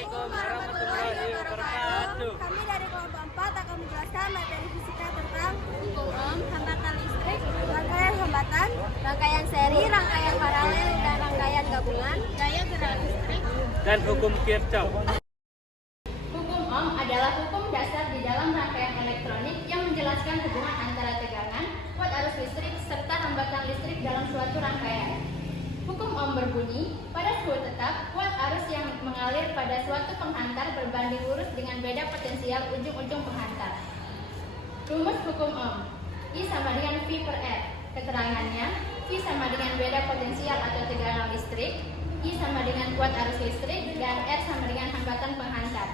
Assalamualaikum warahmatullahi wabarakatuh. Kami dari kelompok 4 akan menjelaskan materi fisika tentang hukum hambatan listrik, rangkaian hambatan, rangkaian seri, rangkaian paralel, dan rangkaian gabungan, daya gerak listrik, dan hukum Kirchhoff. Hukum Ohm adalah hukum dasar di dalam rangkaian elektronik yang menjelaskan hubungan antara tegangan, kuat arus listrik, serta hambatan listrik dalam suatu rangkaian. Hukum Ohm berbunyi, pada suhu tetap, kuat arus yang mengalir pada suatu penghantar berbanding lurus dengan beda potensial ujung-ujung penghantar. Rumus hukum Ohm, I sama dengan V per R. Keterangannya, V sama dengan beda potensial atau tegangan listrik, I sama dengan kuat arus listrik, dan R sama dengan hambatan penghantar.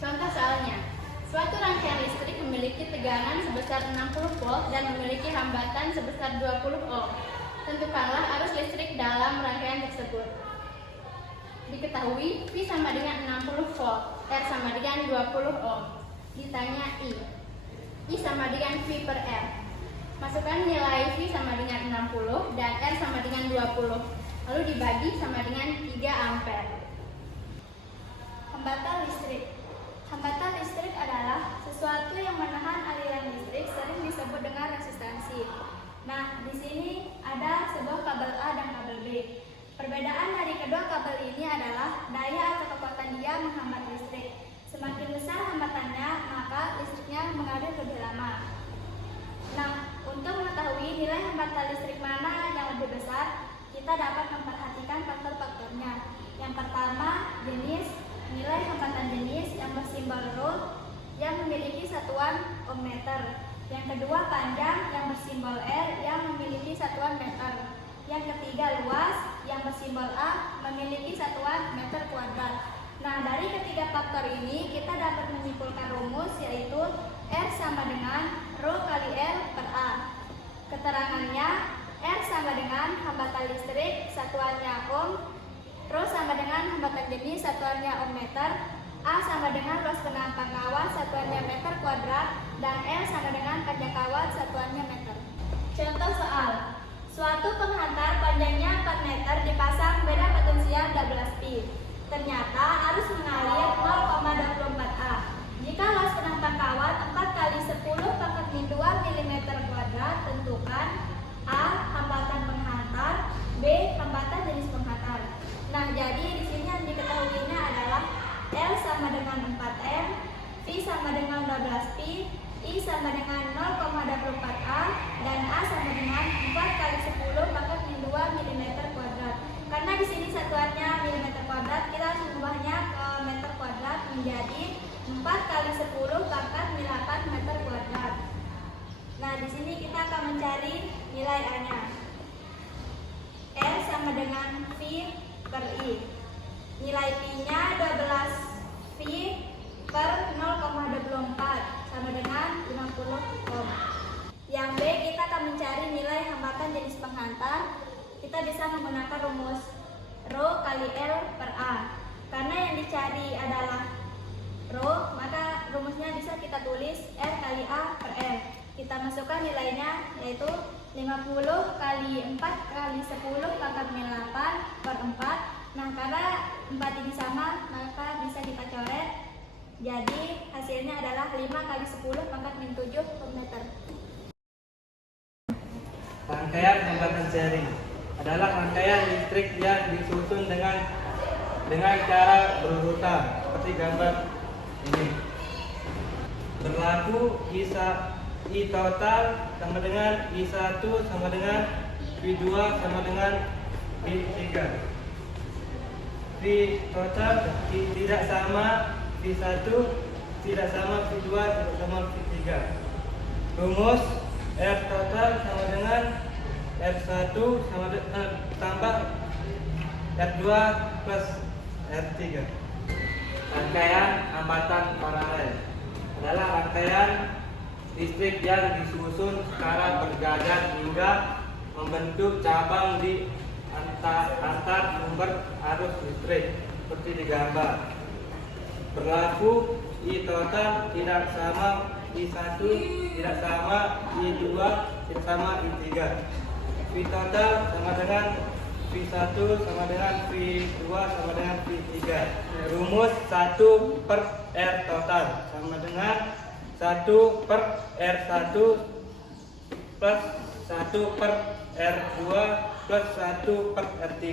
Contoh soalnya, suatu rangkaian listrik memiliki tegangan sebesar 60 volt dan memiliki hambatan sebesar 20 ohm. Tentukanlah arus listrik dalam rangkaian tersebut. Diketahui V sama dengan 60 volt, R sama dengan 20 ohm. Ditanya I sama dengan V per R. Masukkan nilai V sama dengan 60 dan R sama dengan 20. Lalu dibagi sama dengan 3 ampere. hambatan listrik. Hambatan listrik adalah sesuatu yang menahan aliran listrik, sering disebut dengan resistansi. Nah, di sini ada sebuah kabel A dan kabel B. Perbedaan dari kedua kabel ini adalah daya atau kekuatan dia menghambat listrik. Semakin besar hambatannya, maka listriknya mengalir lebih lama. Nah, untuk mengetahui nilai hambatan listrik mana yang lebih besar, kita dapat memperhatikan faktor-faktornya. Yang pertama, jenis. Nilai hambatan jenis yang bersimbol Rho yang memiliki satuan ohmmeter. Yang kedua, panjang yang bersimbol R yang memiliki satuan meter. Yang ketiga, luas yang bersimbol A memiliki satuan meter kuadrat. Nah, dari ketiga faktor ini kita dapat menyimpulkan rumus, yaitu R sama dengan Rho kali L per A. Keterangannya, R sama dengan hambatan listrik, satuannya ohm, Rho sama dengan hambatan jenis, satuannya ohmmeter, A sama dengan luas penampang kawat, satuannya meter kuadrat, dan L sama dengan panjang kawat, satuannya meter. Contoh soal, suatu penghantar panjangnya 4 meter dipasang beda potensial 12 pi. Ternyata arus mengalir 0,24 A. Jika luas penampang kawat 4 kali 10 pangkat min 2 mm kuadrat, tentukan A. hambatan penghantar, B. hambatan jenis penghantar. Nah, jadi di sini yang diketahuinya adalah L sama dengan 4M, V sama dengan 12 pi, I sama dengan 0,24 A, dan A sama dengan 4 kali 10 pangkat min 2 mm kuadrat. Karena di sini satuannya mm kuadrat, kita harus mengubahnya ke meter kuadrat menjadi 4 kali 10 pangkat min 8 meter kuadrat. Nah, di sini kita akan mencari nilai A-nya. L sama dengan V per I. Nilai Pi-nya 12 Pi per 0,24 sama dengan 50 ohm. Yang B, kita akan mencari nilai hambatan jenis penghantar. Kita bisa menggunakan rumus Rho kali L per A. Karena yang dicari adalah Rho, maka rumusnya bisa kita tulis R kali A per L. Kita masukkan nilainya, yaitu 50 kali 4 kali 10 pangkat min 8 per 4. Nah, karena 4 ini sama, maka bisa kita coret. Jadi hasilnya adalah 5 kali 10 pangkat min 7 per meter. Rangkaian hambatan seri adalah rangkaian listrik yang disusun dengan cara berurutan seperti gambar ini. Berlaku I total sama dengan I1 sama dengan I2 sama dengan I3. V total tidak sama V1, tidak sama V2, tidak sama V3. Rumus R total sama dengan R1 sama dengan tambah R2 plus R3. Rangkaian hambatan paralel adalah rangkaian listrik yang disusun secara berjajar hingga membentuk cabang di antar sumber arus listrik seperti di gambar. Berlaku I total tidak sama I1, tidak sama I2, tidak sama I3. V total sama dengan V1 sama dengan V2 sama dengan V3. 3. Rumus 1/R total sama dengan 1/R1 plus 1/R2 plus 1/R3.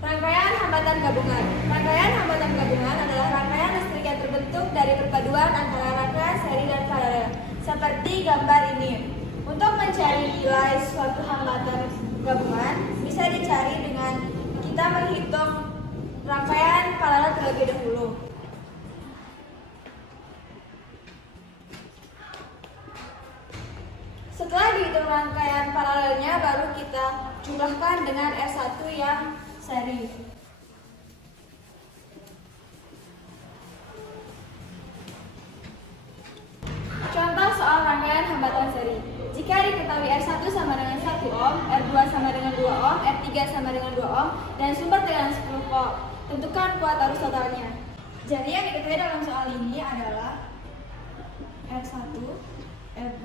Rangkaian hambatan gabungan. Rangkaian hambatan gabungan adalah rangkaian listrik yang terbentuk dari perpaduan antara rangkaian seri dan paralel, seperti gambar ini. Untuk mencari nilai suatu hambatan gabungan, bisa dicari dengan kita menghitung rangkaian paralel terlebih dahulu. Setelah dihitung rangkaian paralelnya, baru kita jumlahkan dengan R1 yang seri. Contoh soal rangkaian hambatan seri. Jika diketahui R1 sama dengan 1 ohm, R2 sama dengan 2 ohm, R3 sama dengan 2 ohm, dan sumber tegangan 10 volt, tentukan kuat arus totalnya. Jadi yang diketahui dalam soal ini adalah R1, R2,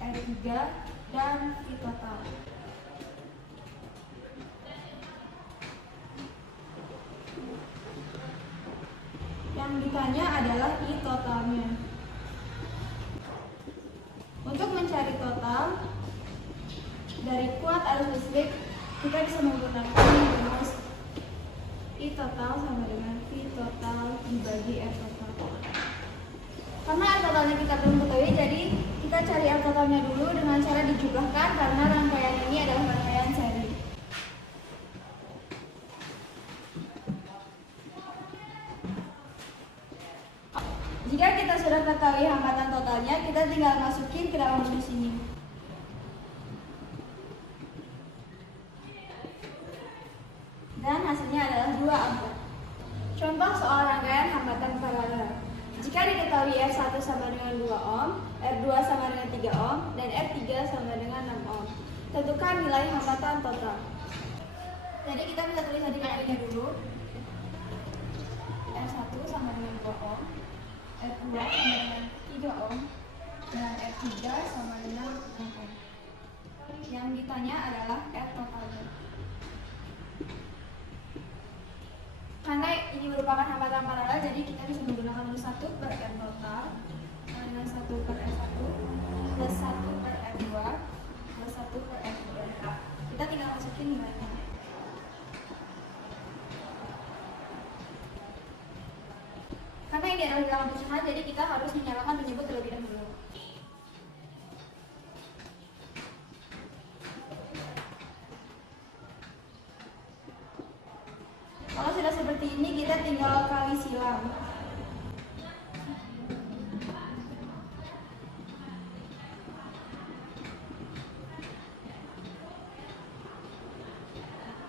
R3, dan V total. Yang ditanya adalah I totalnya. Untuk mencari total dari kuat arus listrik, kita bisa menggunakan rumus I total sama dengan V total dibagi R total. Karena R totalnya kita belum ketahui, jadi kita cari R totalnya dulu dengan cara dijumlahkan karena rangkaian ini adalah rangkaian seri. Jika kita sudah ketahui hambatan totalnya, kita tinggal masukin ke dalam rumus ini. Dan hasilnya adalah 2 ampere. Contoh soal rangkaian hambatan paralel. Jika diketahui R1 sama dengan 2 ohm, R2 sama dengan 3 ohm, dan R3 sama dengan 6 ohm, tentukan nilai hambatan total. Jadi kita bisa tulis adik-adiknya dulu. R1 sama dengan 2 ohm, R2 sama dengan 3 ohm, dan R3 sama dengan 6 ohm. Yang ditanya adalah R totalnya. Karena ini merupakan hambatan paralel, jadi kita bisa menggunakan rumus 1/R total sama dengan 1/R1 plus 1/R2 plus 1/R3. Kita tinggal masukin nilainya. Karena ini adalah dalam perusahaan, jadi kita harus menyalakan penyebut terlebih dahulu. Kalau sudah seperti ini, kita tinggal kali silang.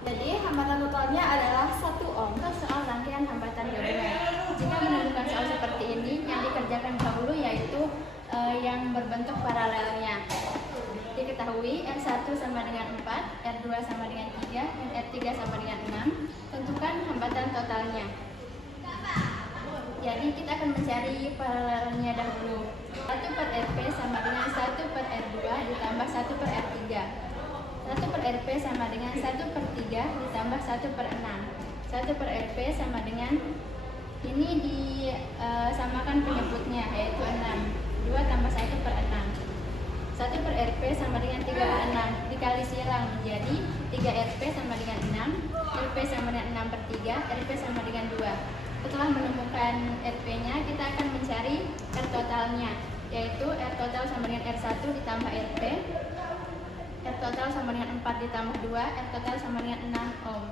Jadi hambatan totalnya adalah 1 ohm. Soal rangkaian hambatan gabungan. Jika menemukan soal seperti ini, yang dikerjakan dahulu yaitu yang berbentuk paralelnya. Diketahui R1 sama dengan 4, R2 sama dengan 3, dan R3 sama dengan 6. Tentukan hambatan totalnya. Jadi kita akan mencari paralelnya dahulu. 1/Rp sama dengan 1/R2 ditambah 1/R3. 1/Rp sama dengan 1/3 ditambah 1/6. 1/Rp sama dengan, ini disamakan penyebutnya, yaitu 6. 2 tambah 1/6. 1/Rp sama dengan 3/6 dikali silang menjadi 3Rp sama dengan 6, Rp sama dengan 6/3, Rp sama dengan 2. Setelah menemukan Rp-nya, kita akan mencari R totalnya, yaitu R total sama dengan R1 ditambah Rp, R total sama dengan 4 ditambah 2, R total sama dengan 6 ohm.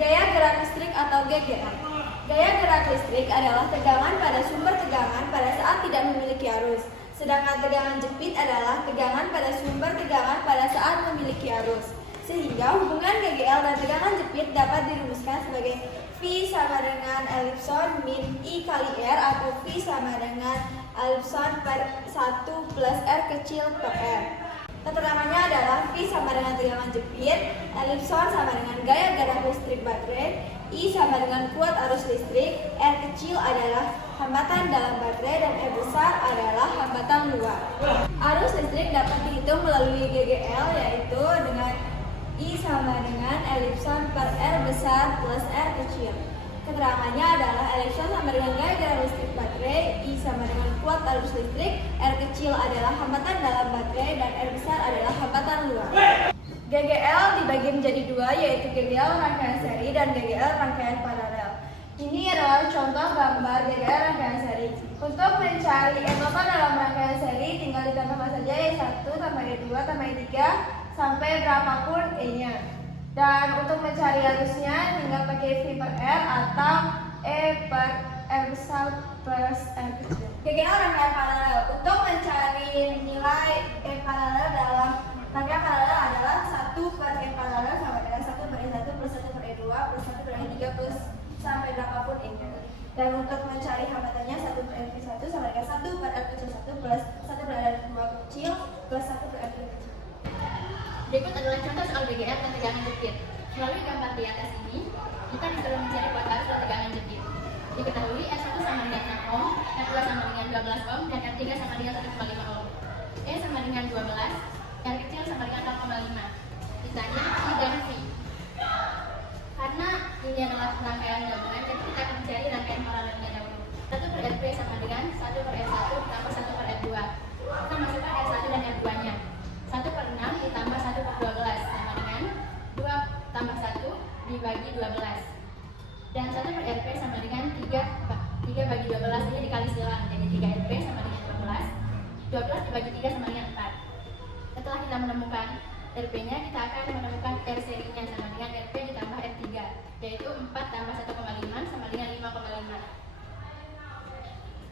Gaya gerak listrik atau GGL. Gaya gerak listrik adalah tegangan pada sumber tegangan pada saat tidak memiliki arus. Sedangkan tegangan jepit adalah tegangan pada sumber tegangan pada saat memiliki arus. Sehingga hubungan GGL dan tegangan jepit dapat dirumuskan sebagai V sama dengan elipson min I kali R, atau V sama dengan elipson per 1 plus R kecil per R. Keterangannya adalah V sama dengan tegangan jepit, elipson sama dengan gaya gerak listrik baterai, I sama dengan kuat arus listrik, R kecil adalah hambatan dalam baterai, dan R besar adalah hambatan luar. Arus listrik dapat dihitung melalui GGL, yaitu dengan I sama dengan elipson per besar plus R kecil. Keterangannya adalah Epsilon sama dengan gaya gerak listrik baterai, I sama dengan kuat arus listrik, R kecil adalah hambatan dalam baterai, dan R besar adalah hambatan luar. GGL dibagi menjadi dua, yaitu GGL rangkaian seri dan GGL rangkaian paralel. Ini adalah contoh gambar GGL rangkaian seri. Untuk mencari E0 dalam rangkaian seri, tinggal ditambahkan saja E1 tambah E2 tambah E3 sampai berapapun E-nya. Dan untuk mencari arusnya, tinggal pakai V per R atau E per R besar plus R kecil. GGL rangkaian paralel. Untuk mencari nilai E paralel dalam rangkaian paralel adalah 1 per E paralel sama dengan 1 per E1 plus 1 per E2 plus 1 per E3 plus sampai berapapun E-nya. Dan untuk mencari hambatannya 1 per R1 sama dengan 1 per R kecil 1 plus 1 per R2 kecil plus 1 per R3 kecil. Berikut adalah contoh soal GGR dan tegangan jepit. Melalui gambar di atas ini, kita disuruh mencari kuat arus dan tegangan jepit. Diketahui R1 sama dengan 6 ohm, R2 sama dengan 12 ohm, dan R3 sama dengan 1,5 ohm. E sama dengan 12, R kecil sama dengan 0,5. Sisanya I dan V. Karena ini adalah rangkaian gabungan, jadi kita akan mencari rangkaian paralelnya dahulu. 1 per R2 sama dengan 1 per R1 ditambah 1 per R2. Kita masukkan R1 dan R2-nya. 1 per 6 ditambah 1 per 12 sama dengan 2 tambah 1 dibagi 12. Dan 1 per RP sama dengan 3 bagi 12 ini dikali silang. Jadi 3 RP sama dengan 12. 12 dibagi 3 sama dengan 4. Setelah kita menemukan RP-nya, kita akan menemukan R serinya sama dengan RP ditambah R3, yaitu 4 tambah 1,5 sama dengan 5,5.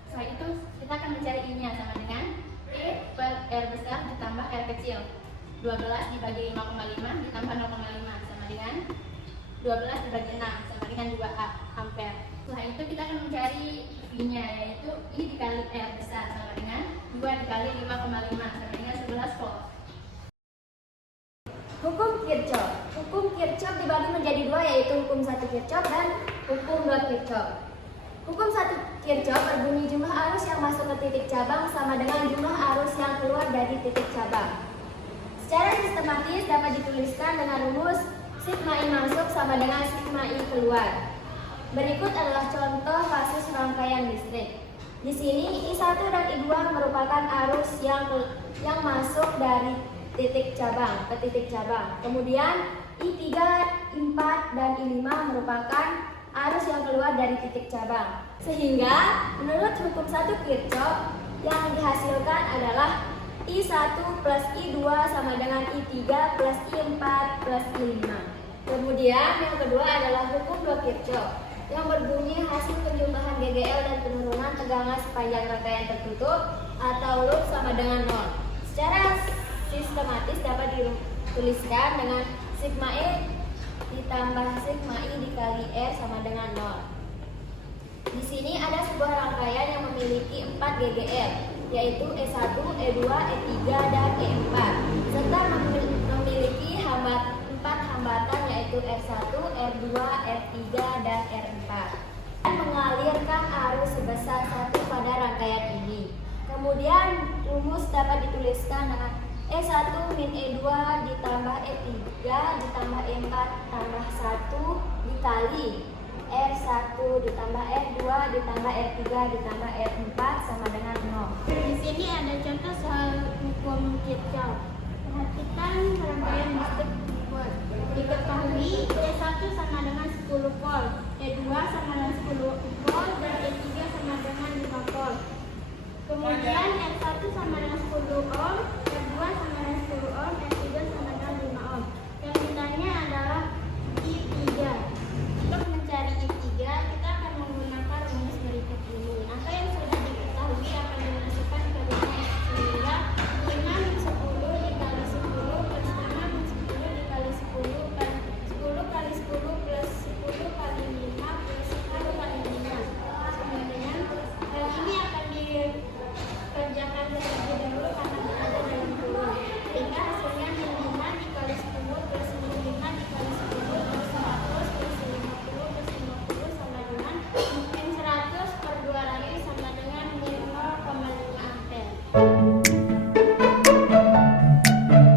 Setelah itu, kita akan mencari I-nya sama dengan E per R besar ditambah R kecil. 12 dibagi 5,5 ditambah 0,5 sama dengan 12 dibagi 6 sama dengan 2 ampere. Setelah itu kita akan mencari I-nya, yaitu I dikali R besar sama dengan 2 dikali 5,5 sama dengan 11 volt. Hukum Kirchhoff. Hukum Kirchhoff dibagi menjadi dua, yaitu hukum 1 Kirchhoff dan hukum 2 Kirchhoff. Hukum 1 Kirchhoff berbunyi jumlah arus yang masuk ke titik cabang sama dengan jumlah arus yang keluar dari titik cabang. Secara sistematis dapat dituliskan dengan rumus sigma I masuk sama dengan sigma I keluar. Berikut adalah contoh kasus rangkaian listrik. Di sini I1 dan I2 merupakan arus yang masuk dari titik cabang ke titik cabang. Kemudian I3, I4, dan I5 merupakan arus yang keluar dari titik cabang. Sehingga menurut hukum 1 Kirchhoff yang dihasilkan adalah I1 plus I2 sama dengan I3 plus I4 plus I5. Kemudian yang kedua adalah hukum 2 Kirchhoff yang berbunyi hasil penjumlahan GGL dan penurunan tegangan sepanjang rangkaian tertutup atau loop sama dengan 0. Secara sistematis dapat dituliskan dengan sigma E ditambah sigma I dikali R sama dengan 0. Di sini ada sebuah rangkaian yang memiliki 4 GGL, yaitu E1, E2, E3, dan E4, serta memiliki 4 hambatan, yaitu R1, R2, R3, dan R4, dan mengalirkan arus sebesar 1 pada rangkaian ini. Kemudian rumus dapat dituliskan dengan E1 min E2 ditambah E3 ditambah E4 tambah 1 dikali R1 ditambah R2 ditambah R3 ditambah R4 sama dengan 0. Di sini ada contoh soal hukum Kirchhoff. Perhatikan rangkaian listrik volt. Diketahui E1 sama dengan 10 volt, E2 sama dengan 10 volt, dan E3 sama dengan 5 volt. Kemudian R1 sama dengan 10 ohm, R2 sama dengan 10 ohm,